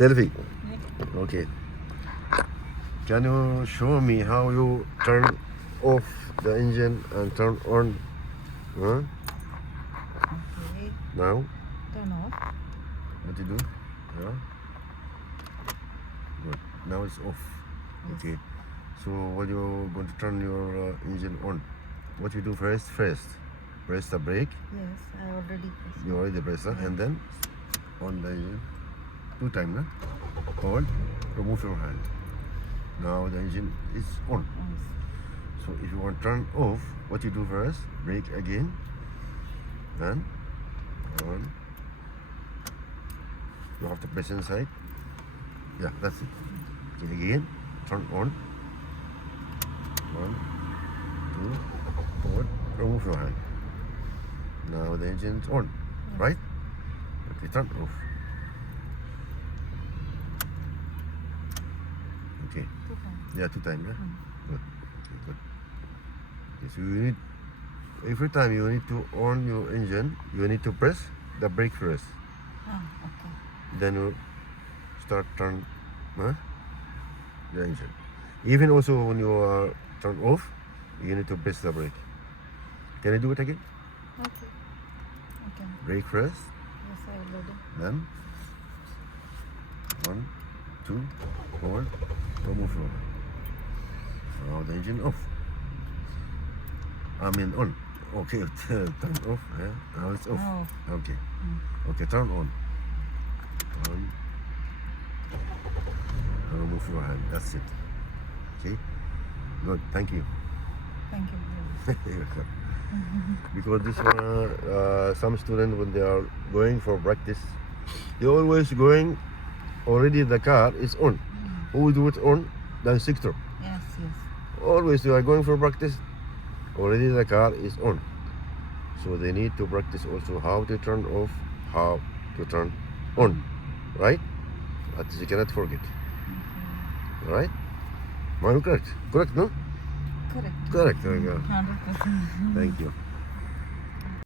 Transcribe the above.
Selfie. Okay. Can you show me how you turn off the engine and turn on? Huh? Okay. Now, Turn off. what you do? Yeah. Good. Now it's off. Yes. Okay. So when you're going to turn your engine on, what you do first? First, press the brake. Yes, I already pressed. You already press it, and then on the engine. 2 times, huh? Hold. Remove your hand. Now the engine is on. Yes. So if you want to turn off, what you do first? Brake again. Then on. You have to press inside. Yeah, that's it. Okay, again, turn on. 1, 2, forward. Remove your hand. Now the engine is on, Yes. right? Okay, turn off. Okay. 2 times. Yeah, 2 times. Yeah. Mm. Good. Okay, good. Okay, so you need every time you need to on your engine, you need to press the brake first. Okay. Then you start turn the engine. Even also when you are turn off, you need to press the brake. Can you do it again? Okay. Okay. Brake first, Yes, I already. then 1, 2, forward, remove your hand. Now the engine off. I mean on. Okay, turn off. Yeah. Now it's off. Now. Okay. Mm. Okay, turn on. On. Remove your hand. That's it. Okay. Good. Thank you. Thank you. Because this one, some students when they are going for practice, they always going. Already the car is on. Who do it on? The instructor. Yes, yes. Always you are going for practice. Already the car is on. So they need to practice also how to turn off, how to turn on, right? But you cannot forget. All right? Am I correct? Correct, no? Correct. Correct. There you go. 100%. Thank you.